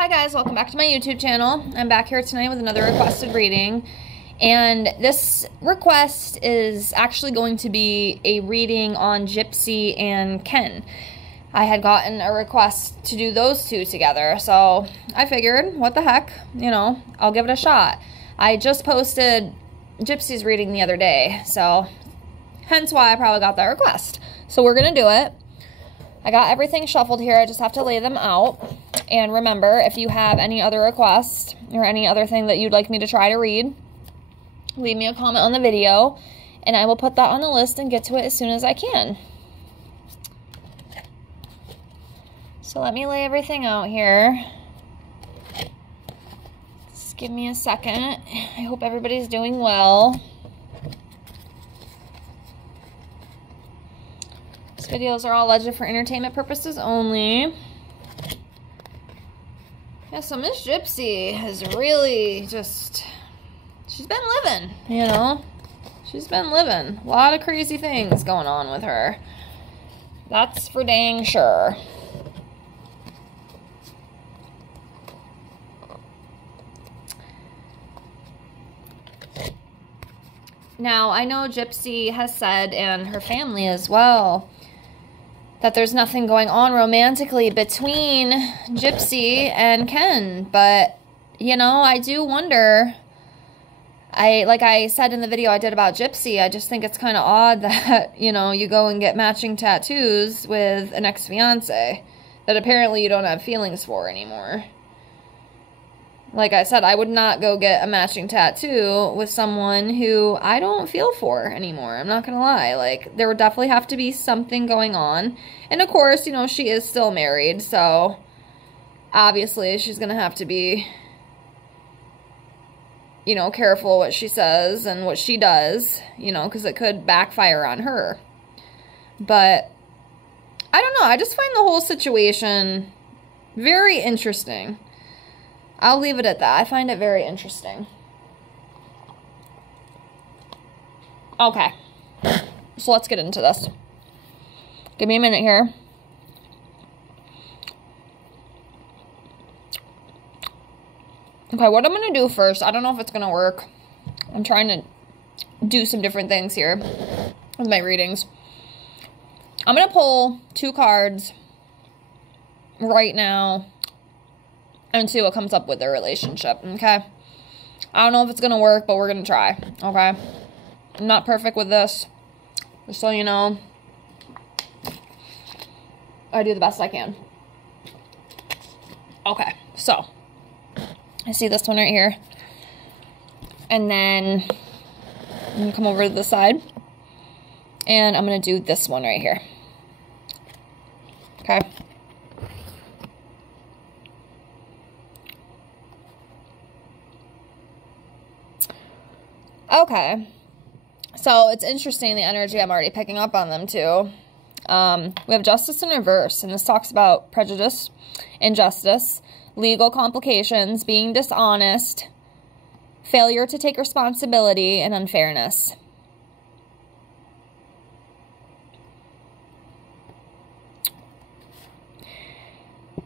Hi guys, welcome back to my YouTube channel. I'm back here tonight with another requested reading, and this request is actually going to be a reading on Gypsy and Ken. I had gotten a request to do those two together, so I figured, what the heck, you know, I'll give it a shot. I just posted Gypsy's reading the other day, so hence why I probably got that request. So we're gonna do it. I got everything shuffled here. I just have to lay them out. And remember, if you have any other requests or any other thing that you'd like me to try to read, leave me a comment on the video and I will put that on the list and get to it as soon as I can. So let me lay everything out here. Just give me a second. I hope everybody's doing well. Videos are all alleged for entertainment purposes only. Yeah, so Miss Gypsy has really just, she's been living, you know? She's been living. A lot of crazy things going on with her. That's for dang sure. Now, I know Gypsy has said, and her family as well, that there's nothing going on romantically between Gypsy and Ken, but, you know, I do wonder, like I said in the video I did about Gypsy, I just think it's kind of odd that, you know, you go and get matching tattoos with an ex-fiance that apparently you don't have feelings for anymore. Like I said, I would not go get a matching tattoo with someone who I don't feel for anymore. I'm not going to lie. Like, there would definitely have to be something going on. And of course, you know, she is still married, so obviously she's going to have to be, you know, careful what she says and what she does, you know, because it could backfire on her. But I don't know. I just find the whole situation very interesting. I'll leave it at that. I find it very interesting. Okay. So let's get into this. Give me a minute here. Okay, what I'm going to do first, I don't know if it's going to work. I'm trying to do some different things here with my readings. I'm going to pull 2 cards right now and see what comes up with their relationship, okay? I don't know if it's going to work, but we're going to try, okay? I'm not perfect with this, just so you know. I do the best I can. Okay, so I see this one right here. And then I'm going to come over to the side. And I'm going to do this one right here. Okay? Okay, so it's interesting, the energy I'm already picking up on them too. We have justice in reverse, and this talks about prejudice, injustice, legal complications, being dishonest, failure to take responsibility, and unfairness.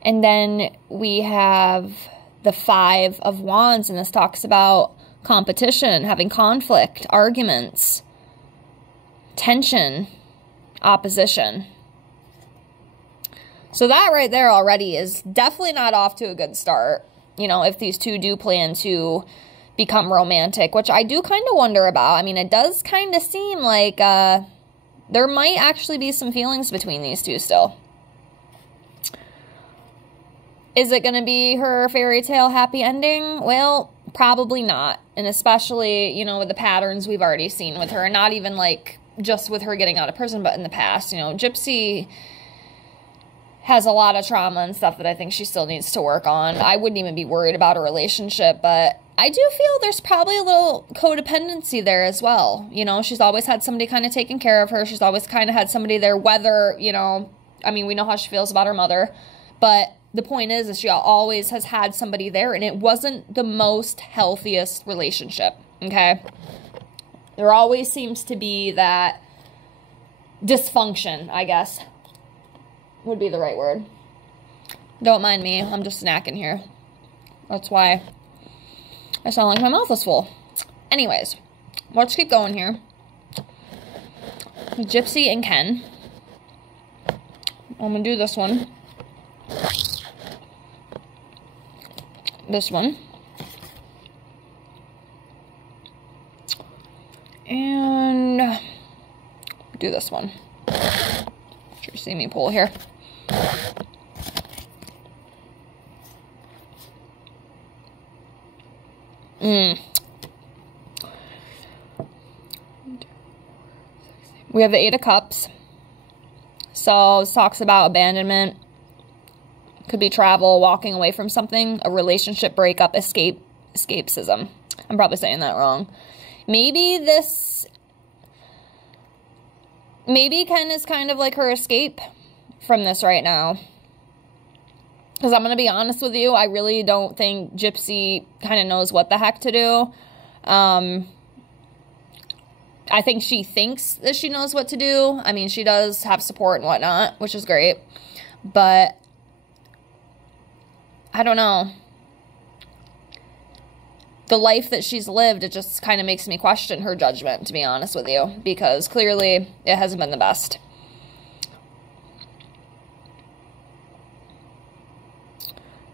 And then we have the 5 of Wands, and this talks about competition, having conflict, arguments, tension, opposition. So that right there already is definitely not off to a good start, you know, if these two do plan to become romantic, which I do kind of wonder about. I mean, it does kind of seem like there might actually be some feelings between these two still. Is it going to be her fairy tale happy ending? Well, probably not. And especially, you know, with the patterns we've already seen with her. And not even, like, just with her getting out of prison, but in the past. You know, Gypsy has a lot of trauma and stuff that I think she still needs to work on. I wouldn't even be worried about a relationship, but I do feel there's probably a little codependency there as well. You know, she's always had somebody kind of taking care of her. She's always kind of had somebody there, whether, you know, I mean, we know how she feels about her mother, but the point is she always has had somebody there, and it wasn't the most healthiest relationship, okay? There always seems to be that dysfunction, I guess, would be the right word. Don't mind me. I'm just snacking here. That's why I sound like my mouth is full. Anyways, let's keep going here. Gypsy and Ken. I'm gonna do this one. This one. And do this one. You see me pull here. We have the Eight of Cups. So this talks about abandonment. Could be travel, walking away from something, a relationship breakup, escapism. I'm probably saying that wrong. Maybe Ken is kind of like her escape from this right now. Because I'm going to be honest with you, I really don't think Gypsy kind of knows what the heck to do. I think she thinks that she knows what to do. I mean, she does have support and whatnot, which is great. But I don't know. The life that she's lived, it just kind of makes me question her judgment, to be honest with you. Because clearly it hasn't been the best.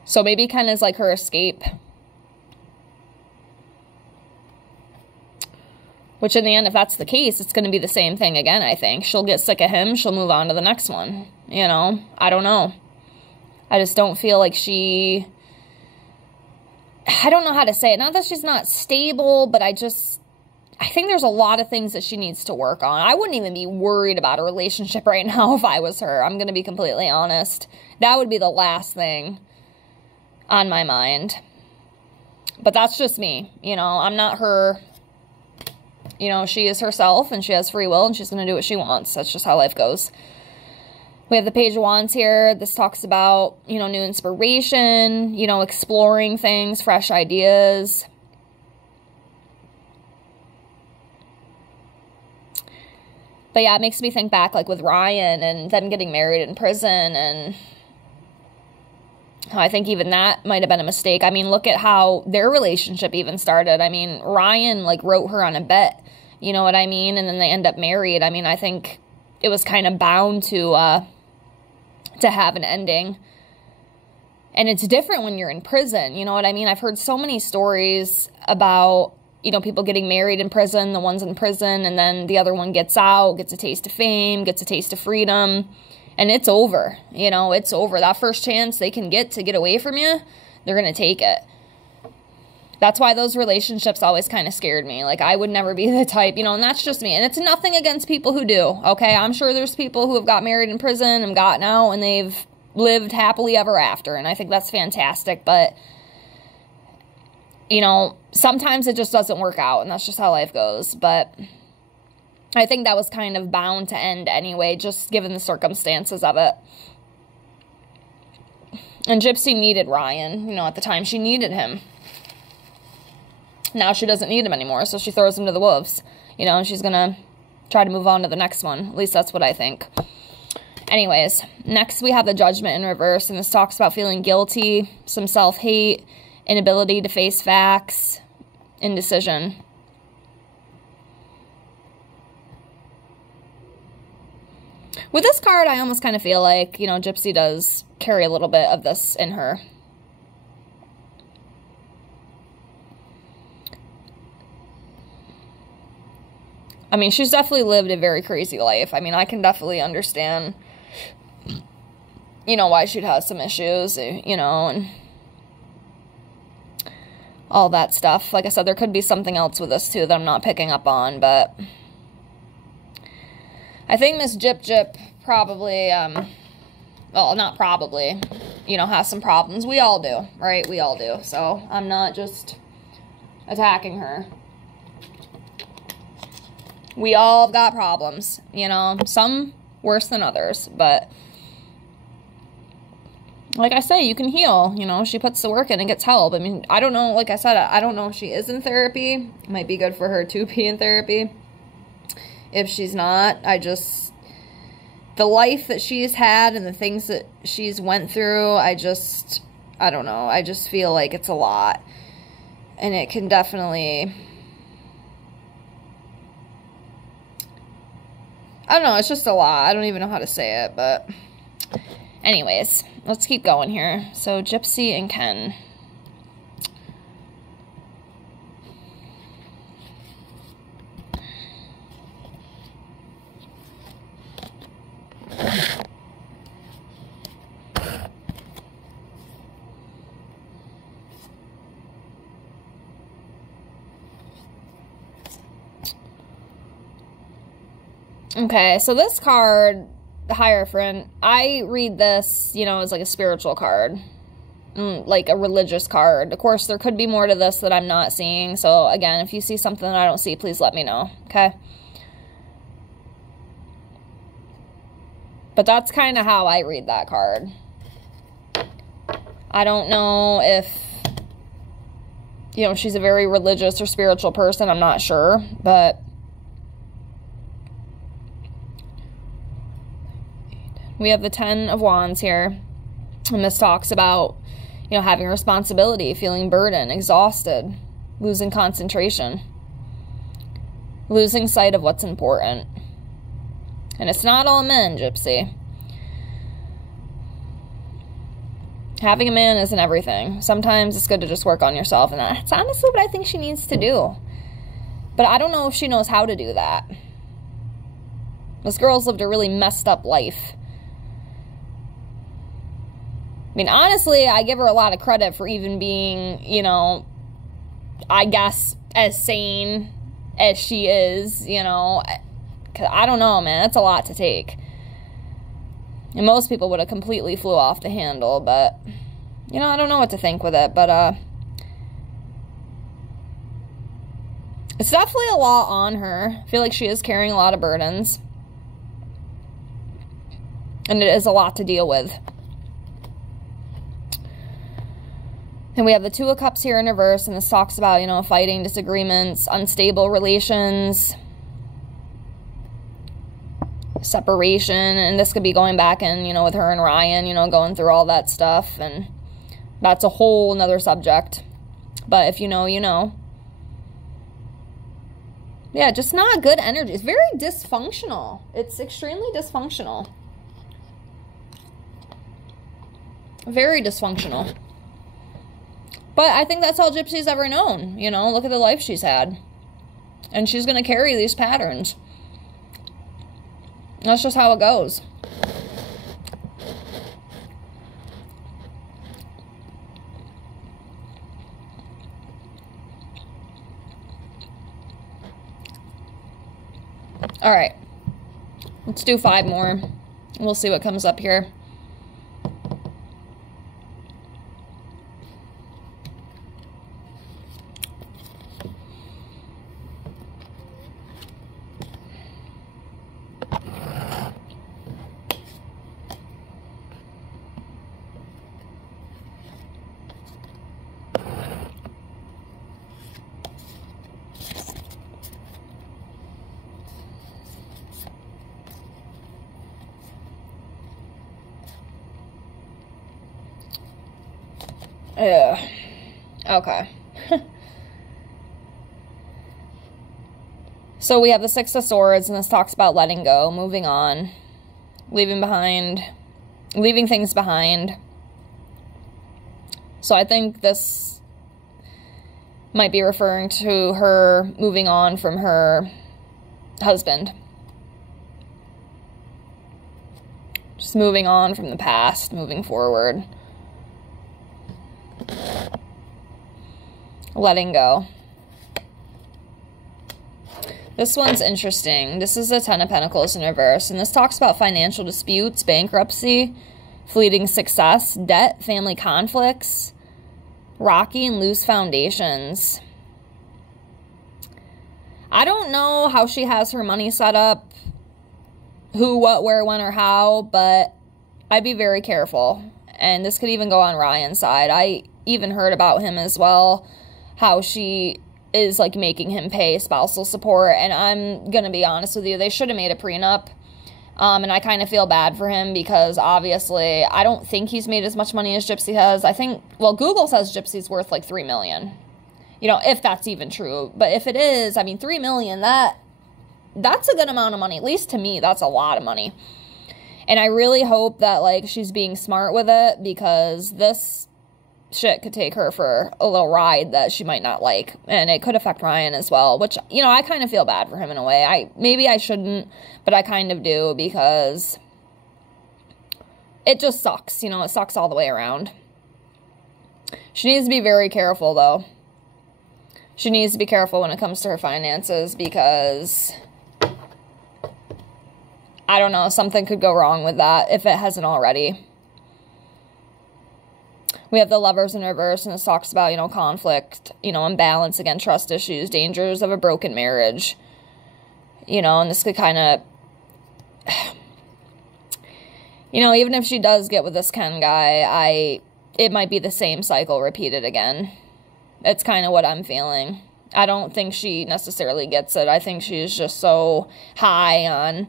So maybe Ken is like her escape. Which in the end, if that's the case, it's going to be the same thing again, I think. She'll get sick of him. She'll move on to the next one. You know? I don't know. I just don't feel like she... I don't know how to say it. Not that she's not stable, but I think there's a lot of things that she needs to work on. I wouldn't even be worried about a relationship right now if I was her. I'm going to be completely honest. That would be the last thing on my mind. But that's just me. You know, I'm not her... You know, she is herself, and she has free will, and she's going to do what she wants. That's just how life goes. We have the Page of Wands here. This talks about, you know, new inspiration, you know, exploring things, fresh ideas. But yeah, it makes me think back, like, with Ryan and them getting married in prison, and I think even that might have been a mistake. I mean, look at how their relationship even started. I mean, Ryan, like, wrote her on a bet, you know what I mean? And then they end up married. I mean, I think it was kind of bound to have an ending. And it's different when you're in prison, you know what I mean? I've heard so many stories about, you know, people getting married in prison, the ones in prison, and then the other one gets out, gets a taste of fame, gets a taste of freedom. And it's over, you know, it's over. That first chance they can get to get away from you, they're going to take it. That's why those relationships always kind of scared me. Like, I would never be the type, you know, and that's just me. And it's nothing against people who do, okay? I'm sure there's people who have got married in prison and gotten out and they've lived happily ever after. And I think that's fantastic. But, you know, sometimes it just doesn't work out, and that's just how life goes. But I think that was kind of bound to end anyway, just given the circumstances of it. And Gypsy needed Ryan, you know, at the time she needed him. Now she doesn't need him anymore, so she throws him to the wolves, you know, and she's gonna try to move on to the next one. At least that's what I think. Anyways, next we have the Judgment in reverse, and this talks about feeling guilty, some self-hate, inability to face facts, indecision. With this card, I almost kind of feel like, you know, Gypsy does carry a little bit of this in her. I mean, she's definitely lived a very crazy life. I mean, I can definitely understand, you know, why she'd have some issues, you know, and all that stuff. Like I said, there could be something else with this, too, that I'm not picking up on, but I think Miss Gyp probably, well, not probably, you know, has some problems. We all do, right? We all do. So I'm not just attacking her. We all have got problems, you know, some worse than others, but like I say, you can heal, you know, she puts the work in and gets help. I mean, I don't know, like I said, I don't know if she is in therapy. It might be good for her to be in therapy. If she's not, the life that she's had and the things that she's went through, I don't know. I just feel like it's a lot. And it can definitely... I don't know. It's just a lot. I don't even know how to say it, but... Anyways, let's keep going here. So, Gypsy and Ken. Okay, so this card, the Hierophant, I read this, you know, as like a spiritual card, like a religious card. Of course, there could be more to this that I'm not seeing. So again, if you see something that I don't see, please let me know, okay? But that's kind of how I read that card. I don't know if, you know, she's a very religious or spiritual person. I'm not sure, but... We have the 10 of Wands here, and this talks about, you know, having responsibility, feeling burdened, exhausted, losing concentration, losing sight of what's important. And it's not all men, Gypsy. Having a man isn't everything. Sometimes it's good to just work on yourself, and that's honestly what I think she needs to do. But I don't know if she knows how to do that. This girl's lived a really messed up life. I mean, honestly, I give her a lot of credit for even being, you know, I guess, as sane as she is, you know. 'Cause I don't know, man. That's a lot to take. And most people would have completely flew off the handle, but, you know, I don't know what to think with it. But, it's definitely a lot on her. I feel like she is carrying a lot of burdens. And it is a lot to deal with. And we have the 2 of Cups here in reverse, and this talks about, you know, fighting, disagreements, unstable relations, separation, and this could be going back in, you know, with her and Ryan, you know, going through all that stuff, and that's a whole nother subject. But if you know, you know. Yeah, just not good energy. It's very dysfunctional. It's extremely dysfunctional. Very dysfunctional. But I think that's all Gypsy's ever known. You know, look at the life she's had. And she's going to carry these patterns. That's just how it goes. All right. Let's do 5 more. We'll see what comes up here. Okay. So we have the 6 of Swords, and this talks about letting go, moving on, leaving things behind. So I think this might be referring to her moving on from her husband. Just moving on from the past, moving forward. Letting go. This one's interesting. This is the 10 of Pentacles in reverse, and this talks about financial disputes, bankruptcy, fleeting success, debt, family conflicts, rocky and loose foundations. I don't know how she has her money set up, who, what, where, when, or how, but I'd be very careful. And this could even go on Ryan's side. I even heard about him as well, how she is like making him pay spousal support. And I'm gonna be honest with you, they should have made a prenup. And I kind of feel bad for him because obviously I don't think he's made as much money as Gypsy has. I think, well, Google says Gypsy's worth like $3 million. You know, if that's even true. But if it is, I mean, $3 million, that's a good amount of money. At least to me, that's a lot of money. And I really hope that, like, she's being smart with it because this shit could take her for a little ride that she might not like. And it could affect Ryan as well, which, you know, I kind of feel bad for him in a way. Maybe I shouldn't, but I kind of do because it just sucks. You know, it sucks all the way around. She needs to be very careful, though. She needs to be careful when it comes to her finances because, I don't know, something could go wrong with that if it hasn't already. We have the Lovers in reverse, and this talks about, you know, conflict, you know, imbalance, again, trust issues, dangers of a broken marriage. You know, and this could kind of, you know, even if she does get with this Ken guy, it might be the same cycle repeated again. It's kind of what I'm feeling. I don't think she necessarily gets it. I think she's just so high on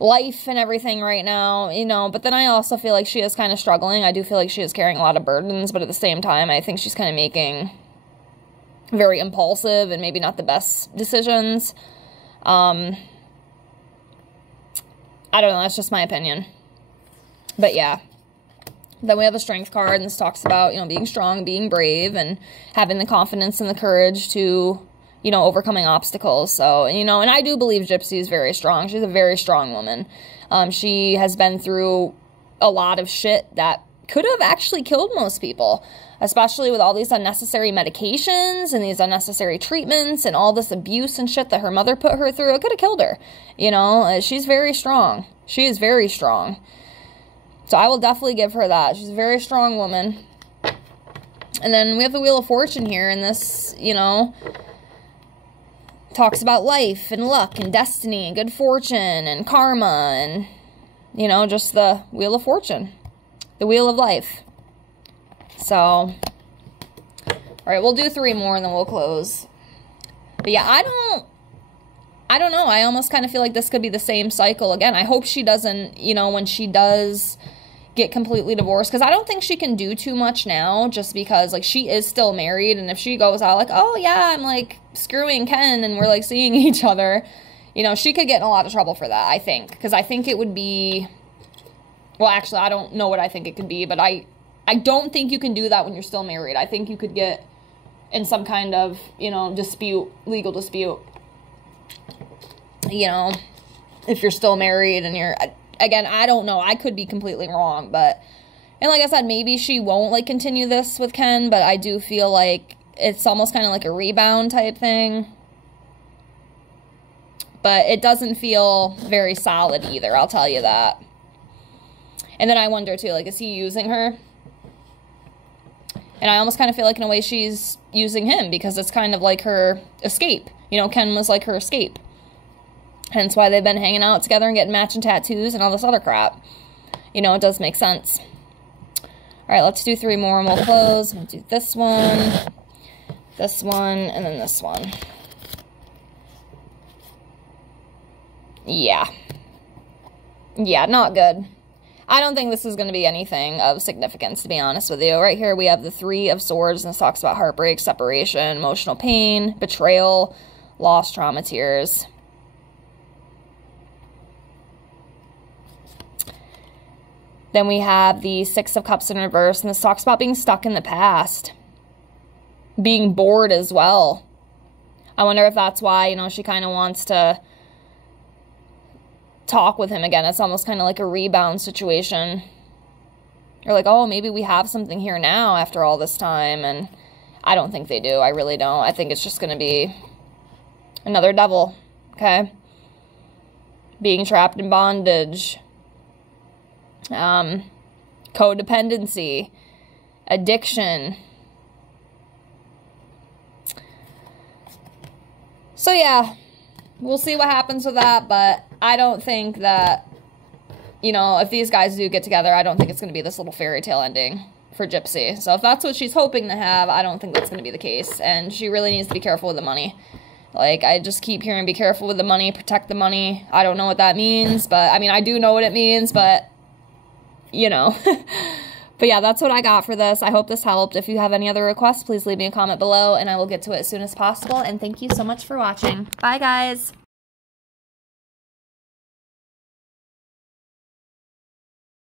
life and everything right now, you know, but then I also feel like she is kind of struggling. I do feel like she is carrying a lot of burdens, but at the same time, I think she's kind of making very impulsive and maybe not the best decisions. I don't know, that's just my opinion. But yeah. Then we have a strength card, and this talks about, you know, being strong, being brave, and having the confidence and the courage to, you know, overcoming obstacles. So, you know, and I do believe Gypsy is very strong. She's a very strong woman. She has been through a lot of shit that could have actually killed most people, especially with all these unnecessary medications and these unnecessary treatments and all this abuse and shit that her mother put her through. It could have killed her. You know, she's very strong. She is very strong. So I will definitely give her that. She's a very strong woman. And then we have the Wheel of Fortune here, and this, you know, talks about life and luck and destiny and good fortune and karma and, you know, just the Wheel of Fortune. The Wheel of Life. So, all right, we'll do 3 more and then we'll close. But yeah, I don't know. I almost kind of feel like this could be the same cycle again. I hope she doesn't, you know, when she does get completely divorced, because I don't think she can do too much now, just because, like, she is still married, and if she goes out like, oh yeah, I'm like screwing Ken and we're like seeing each other, you know, she could get in a lot of trouble for that, I think, because I think it would be, well, actually, I don't know what I think it could be, but I don't think you can do that when you're still married. I think you could get in some kind of, you know, dispute, legal dispute, you know, if you're still married and you're, again, I don't know. I could be completely wrong, but, and like I said, maybe she won't, like, continue this with Ken, but I do feel like it's almost kind of like a rebound type thing. But it doesn't feel very solid either, I'll tell you that. And then I wonder, too, like, is he using her? And I almost kind of feel like, in a way, she's using him, because it's kind of like her escape. You know, Ken was like her escape. Hence why they've been hanging out together and getting matching tattoos and all this other crap. You know, it does make sense. All right, let's do 3 more and we'll close. We'll do this one, and then this one. Yeah. Yeah, not good. I don't think this is going to be anything of significance, to be honest with you. Right here we have the 3 of Swords, and this talks about heartbreak, separation, emotional pain, betrayal, loss, trauma, tears. Then we have the 6 of Cups in reverse, and this talks about being stuck in the past. Being bored as well. I wonder if that's why, you know, she kind of wants to talk with him again. It's almost kind of like a rebound situation. Or like, oh, maybe we have something here now after all this time, and I don't think they do. I really don't. I think it's just going to be another devil, okay? Being trapped in bondage. Codependency, addiction. So yeah, we'll see what happens with that, but I don't think that, you know, if these guys do get together, I don't think it's going to be this little fairy tale ending for Gypsy. So if that's what she's hoping to have, I don't think that's going to be the case, and she really needs to be careful with the money, Like, I just keep hearing be careful with the money, protect the money. I don't know what that means, but, I mean, I do know what it means, but, you know. But yeah, that's what I got for this. I hope this helped. If you have any other requests, please leave me a comment below, and I will get to it as soon as possible. And thank you so much for watching. Bye, guys.